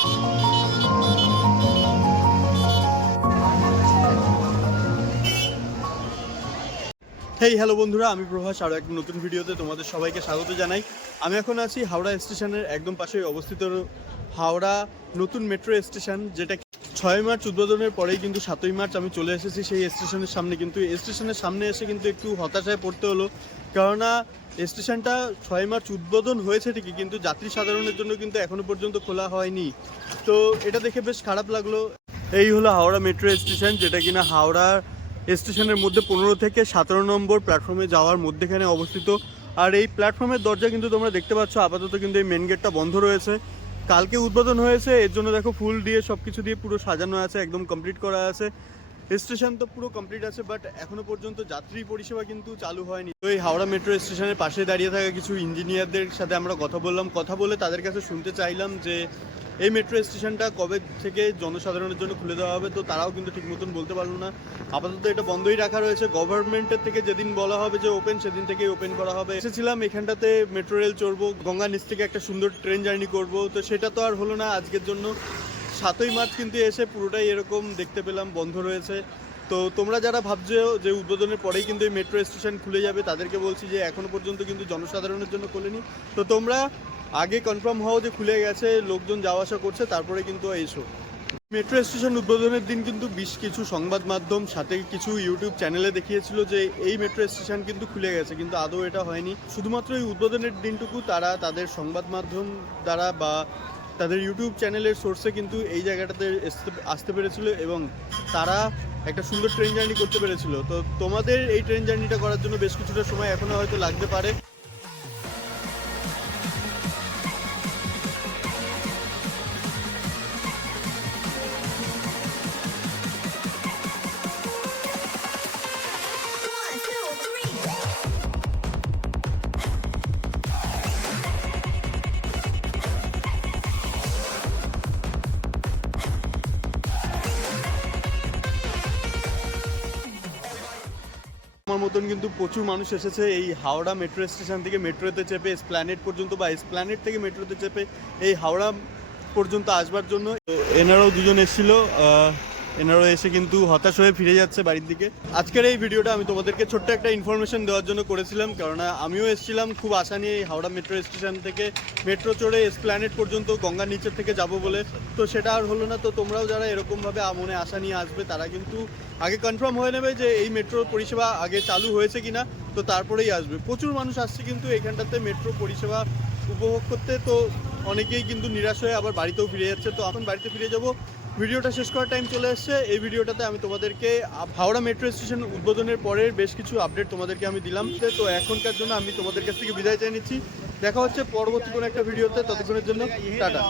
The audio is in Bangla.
হেই হ্যালো বন্ধুরা, আমি প্রভাস আরও এক নতুন ভিডিওতে তোমাদের সবাইকে স্বাগত জানাই। আমি এখন আছি হাওড়া স্টেশনের একদম পাশেই অবস্থিত হাওড়া নতুন মেট্রো স্টেশন, যেটা 6 মার্চ উদ্বোধনের পরেই কিন্তু 7ই মার্চ আমি চলে এসেছি সেই স্টেশনের সামনে। কিন্তু স্টেশনের সামনে এসে কিন্তু একটু হতাশায় পড়তে হলো, কেননা স্টেশনটা 6 মার্চ উদ্বোধন হয়েছে ঠিকই, কিন্তু যাত্রী সাধারণের জন্য কিন্তু এখনও পর্যন্ত খোলা হয়নি। তো এটা দেখে বেশ খারাপ লাগলো। এই হলো হাওড়া মেট্রো স্টেশন, যেটা কিনা হাওড়া স্টেশনের মধ্যে 15 থেকে 17 নম্বর প্ল্যাটফর্মে যাওয়ার মধ্যেখানে অবস্থিত। আর এই প্ল্যাটফর্মের দরজা কিন্তু তোমরা দেখতে পাচ্ছ, আপাতত কিন্তু এই মেন গেটটা বন্ধ রয়েছে। কালকে উদ্বোধন হয়েছে, এর জন্য দেখো ফুল দিয়ে সব কিছু দিয়ে পুরো সাজানো আছে, একদম কমপ্লিট করা আছে। স্টেশন তো পুরো কমপ্লিট আছে, বাট এখনো পর্যন্ত যাত্রী পরিষেবা কিন্তু চালু হয়নি। তো এই হাওড়া মেট্রো স্টেশনের পাশে দাঁড়িয়ে থাকা কিছু ইঞ্জিনিয়ারদের সাথে আমরা কথা বললাম, কথা বলে তাদের কাছে শুনতে চাইলাম যে এই মেট্রো স্টেশনটা কবে থেকে জনসাধারণের জন্য খুলে দেওয়া হবে। তো তারাও কিন্তু ঠিক মতন বলতে পারলো না, আপাতত এটা বন্ধই রাখা রয়েছে। গভর্নমেন্টের থেকে যেদিন বলা হবে যে ওপেন, সেদিন থেকেই ওপেন করা হবে। এসেছিলাম এখানটাতে মেট্রো রেল চড়বো, গঙ্গা নিচ থেকে একটা সুন্দর ট্রেন জার্নি করব, তো সেটা তো আর হলো না আজকের জন্য। 7ই মার্চ কিন্তু এসে পুরোটাই এরকম দেখতে পেলাম, বন্ধ রয়েছে। তো তোমরা যারা ভাবছো যে উদ্বোধনের পরেই কিন্তু এই মেট্রো স্টেশন খুলে যাবে, তাদেরকে বলছি যে এখনো পর্যন্ত কিন্তু জনসাধারণের জন্য খোলেনি। তো তোমরা আগে কনফার্ম হও যে খুলে গেছে, লোকজন যাওয়া আসা করছে, তারপরে কিন্তু এসো। মেট্রো স্টেশন উদ্বোধনের দিন কিন্তু বেশ কিছু সংবাদ মাধ্যম সাথে কিছু ইউটিউব চ্যানেলে দেখিয়েছিল যে এই মেট্রো স্টেশন কিন্তু খুলে গেছে, কিন্তু আদৌ এটা হয়নি। শুধুমাত্র এই উদ্বোধনের দিনটুকু তারা তাদের সংবাদ মাধ্যম দ্বারা বা তাদের ইউটিউব চ্যানেলের সোর্সে কিন্তু এই জায়গাটাতে আসতে পেরেছিল এবং তারা একটা সুন্দর ট্রেন জার্নি করতে পেরেছিল। তো তোমাদের এই ট্রেন জার্নিটা করার জন্য বেশ কিছুটা সময় এখনও হয়তো লাগতে পারে। আমার মতন কিন্তু প্রচুর মানুষ এসেছে এই হাওড়া মেট্রো স্টেশন থেকে মেট্রোতে চেপে এসপ্ল্যানেড পর্যন্ত, বা এসপ্ল্যানেড থেকে মেট্রোতে চেপে এই হাওড়া পর্যন্ত আসবার জন্য। তো এনারাও দুজন এসেছিল, এনারাও এসে কিন্তু হতাশ হয়ে ফিরে যাচ্ছে বাড়ির দিকে। আজকের এই ভিডিওটা আমি তোমাদেরকে ছোট্ট একটা ইনফরমেশন দেওয়ার জন্য করেছিলাম, কেননা আমিও এসেছিলাম খুব আশা নিয়ে এই হাওড়া মেট্রো স্টেশন থেকে মেট্রো চড়ে এসপ্ল্যানেড পর্যন্ত গঙ্গার নিচের থেকে যাব বলে। তো সেটা আর হলো না। তো তোমরাও যারা এরকমভাবে মনে আশা নিয়ে আসবে, তারা কিন্তু আগে কনফার্ম হয়ে নেবে যে এই মেট্রো পরিষেবা আগে চালু হয়েছে কিনা, তো তারপরেই আসবে। প্রচুর মানুষ আসছে কিন্তু এখানটাতে মেট্রো পরিষেবা উপভোগ করতে। তো অনেকেই কিন্তু নিরাশ হয়ে আবার বাড়িতেও ফিরে যাচ্ছে। তো এখন বাড়িতে ফিরে যাব, ভিডিওটা শেষ করার টাইম চলে এসছে। এই ভিডিওটাতে আমি তোমাদেরকে হাওড়া মেট্রো স্টেশন উদ্বোধনের পরের বেশ কিছু আপডেট তোমাদেরকে আমি দিলাম। তো এখনকার জন্য আমি তোমাদের কাছ থেকে বিদায় চেয়ে নিচ্ছি। দেখা হচ্ছে পরবর্তী কোনো একটা ভিডিওতে, ততক্ষণের জন্য টাটা।